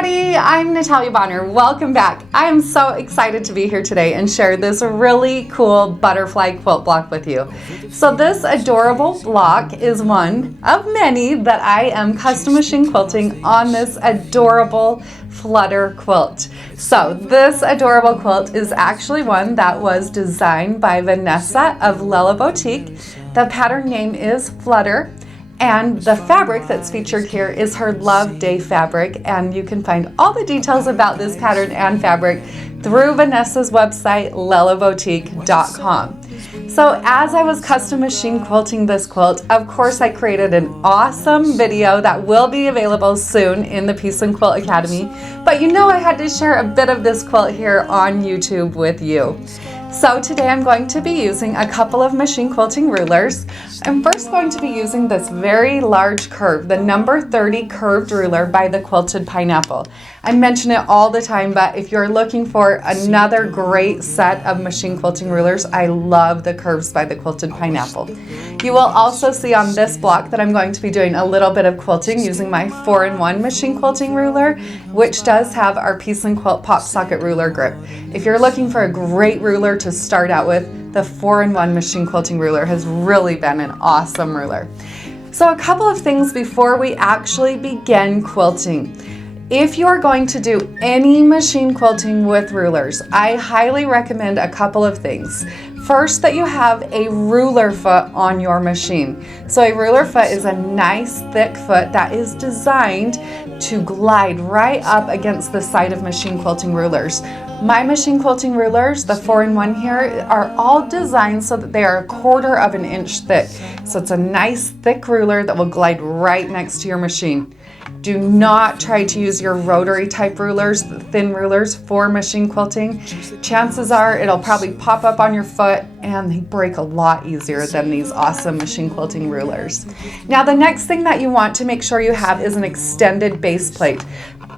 everybody, I'm Natalia Bonner. Welcome back. I am so excited to be here today and share this really cool butterfly quilt block with you. So this adorable block is one of many that I am custom machine quilting on this adorable Flutter quilt. So this adorable quilt is actually one that was designed by Vanessa of Lella Boutique. The pattern name is Flutter. And the fabric that's featured here is her Love Day fabric, and you can find all the details about this pattern and fabric through Vanessa's website, lellaboutique.com. So as I was custom machine quilting this quilt, of course I created an awesome video that will be available soon in the PNQ Academy, but you know I had to share a bit of this quilt here on YouTube with you. So today I'm going to be using a couple of machine quilting rulers. I'm first going to be using this very large curve, the number 30 curved ruler by the Quilted Pineapple. I mention it all the time, but if you're looking for another great set of machine quilting rulers, I love the curves by the Quilted Pineapple. You will also see on this block that I'm going to be doing a little bit of quilting using my 4-in-1 machine quilting ruler, which does have our Piece and Quilt Pop Socket ruler grip. If you're looking for a great ruler to start out with, the 4-in-1 machine quilting ruler has really been an awesome ruler. So a couple of things before we actually begin quilting. If you're going to do any machine quilting with rulers, I highly recommend a couple of things. First, that you have a ruler foot on your machine. So a ruler foot is a nice thick foot that is designed to glide right up against the side of machine quilting rulers. My machine quilting rulers, the 4-in-1 here, are all designed so that they are 1/4 of an inch thick. So it's a nice thick ruler that will glide right next to your machine. Do not try to use your rotary type rulers, the thin rulers, for machine quilting. Chances are it'll probably pop up on your foot and they break a lot easier than these awesome machine quilting rulers. Now the next thing that you want to make sure you have is an extended base plate.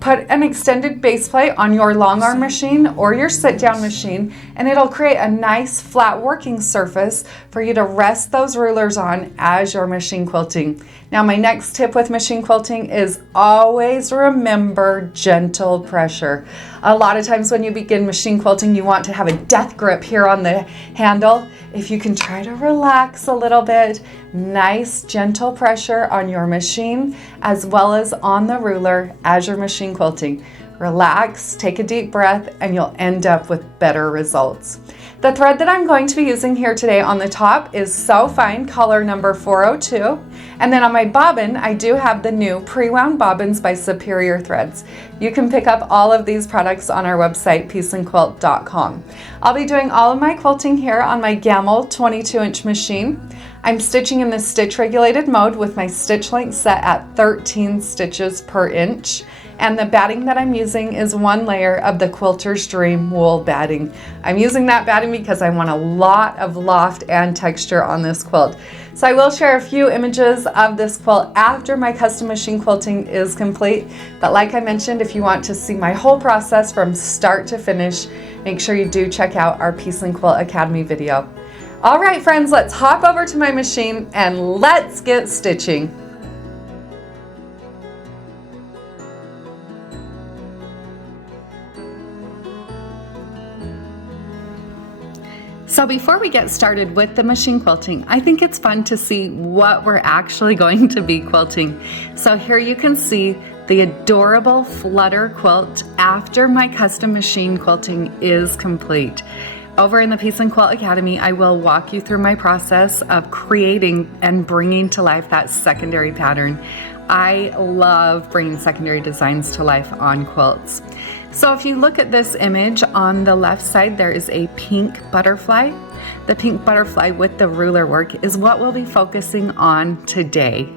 Put an extended base plate on your long arm machine or your sit down machine, and it'll create a nice flat working surface for you to rest those rulers on as you're machine quilting. Now my next tip with machine quilting is always remember gentle pressure. A lot of times when you begin machine quilting, you want to have a death grip here on the handle. If you can try to relax a little bit, nice gentle pressure on your machine as well as on the ruler as you're machine quilting. Relax, take a deep breath, and you'll end up with better results. The thread that I'm going to be using here today on the top is So Fine color number 402. And then on my bobbin, I do have the new pre-wound bobbins by Superior Threads. You can pick up all of these products on our website, pieceandquilt.com. I'll be doing all of my quilting here on my Gamel 22-inch machine. I'm stitching in the stitch regulated mode with my stitch length set at 13 stitches per inch. And the batting that I'm using is 1 layer of the Quilter's Dream wool batting. I'm using that batting because I want a lot of loft and texture on this quilt. So I will share a few images of this quilt after my custom machine quilting is complete. But like I mentioned, if you want to see my whole process from start to finish, make sure you do check out our PNQ Academy video. All right, friends, let's hop over to my machine and let's get stitching. So before we get started with the machine quilting, I think it's fun to see what we're actually going to be quilting. So here you can see the adorable Flutter quilt after my custom machine quilting is complete. Over in the PNQ Academy, I will walk you through my process of creating and bringing to life that secondary pattern. I love bringing secondary designs to life on quilts. So if you look at this image on the left side, there is a pink butterfly. The pink butterfly with the ruler work is what we'll be focusing on today.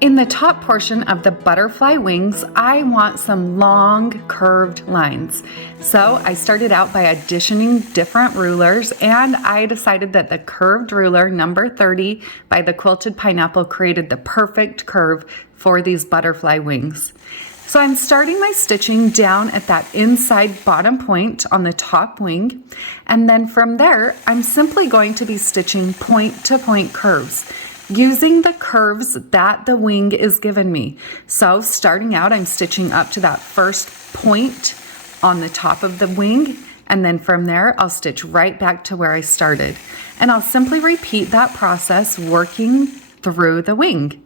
In the top portion of the butterfly wings, I want some long curved lines. So I started out by auditioning different rulers, and I decided that the curved ruler number 30 by the Quilted Pineapple created the perfect curve for these butterfly wings. So I'm starting my stitching down at that inside bottom point on the top wing, and then from there I'm simply going to be stitching point to point curves. using the curves that the wing is given me. So starting out, I'm stitching up to that first point on the top of the wing, and then from there, I'll stitch right back to where I started. And I'll simply repeat that process working through the wing.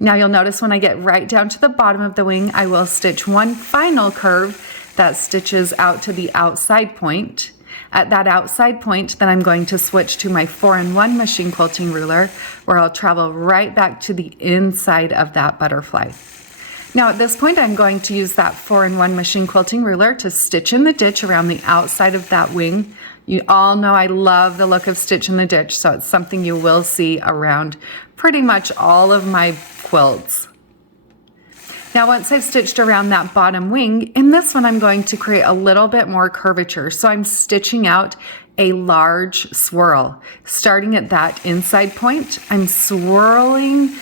Now you'll notice when I get right down to the bottom of the wing, I will stitch one final curve that stitches out to the outside point. At that outside point, then I'm going to switch to my 4-in-1 machine quilting ruler, where I'll travel right back to the inside of that butterfly. Now at this point, I'm going to use that 4-in-1 machine quilting ruler to stitch in the ditch around the outside of that wing. You all know I love the look of stitch in the ditch, so it's something you will see around pretty much all of my quilts. Now once I've stitched around that bottom wing, in this one I'm going to create a little bit more curvature. So I'm stitching out a large swirl. Starting at that inside point, I'm swirling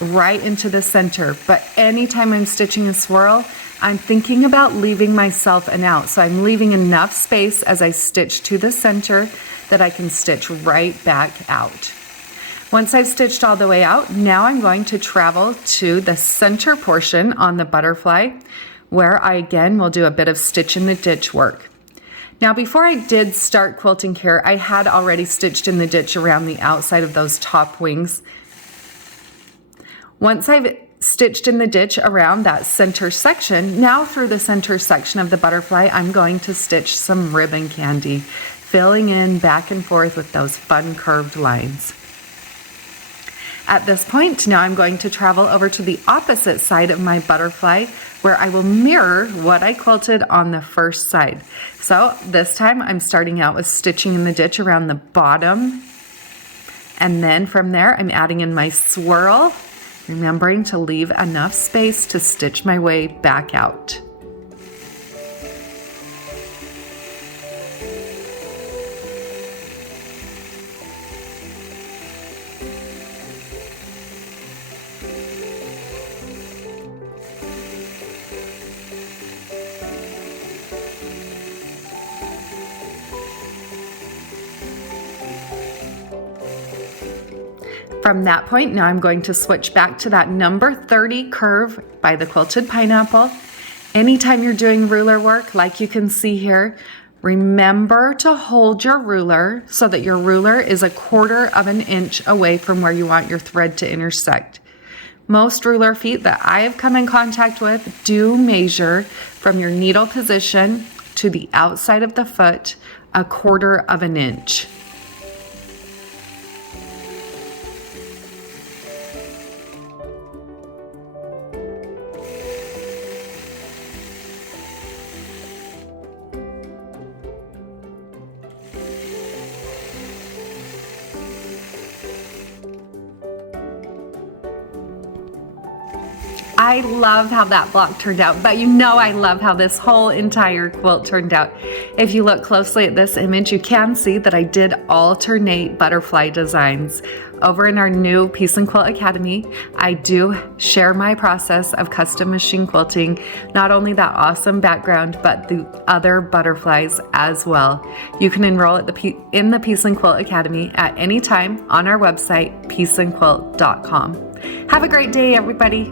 right into the center. But anytime I'm stitching a swirl, I'm thinking about leaving myself an out. So I'm leaving enough space as I stitch to the center that I can stitch right back out. Once I've stitched all the way out, now I'm going to travel to the center portion on the butterfly, where I again will do a bit of stitch in the ditch work. Now before I did start quilting here, I had already stitched in the ditch around the outside of those top wings. Once I've stitched in the ditch around that center section, now through the center section of the butterfly, I'm going to stitch some ribbon candy, filling in back and forth with those fun curved lines. At this point, now I'm going to travel over to the opposite side of my butterfly, where I will mirror what I quilted on the first side. So this time I'm starting out with stitching in the ditch around the bottom, and then from there I'm adding in my swirl, remembering to leave enough space to stitch my way back out. From that point, now I'm going to switch back to that number 30 curve by the quilted pineapple. Anytime you're doing ruler work, like you can see here, remember to hold your ruler so that your ruler is 1/4 of an inch away from where you want your thread to intersect. Most ruler feet that I have come in contact with do measure from your needle position to the outside of the foot 1/4 of an inch. I love how that block turned out, but you know I love how this whole entire quilt turned out. If you look closely at this image, you can see that I did alternate butterfly designs. Over in our new PNQ Academy, I do share my process of custom machine quilting, not only that awesome background, but the other butterflies as well. You can enroll in the PNQ Academy at any time on our website, peaceandquilt.com. Have a great day, everybody.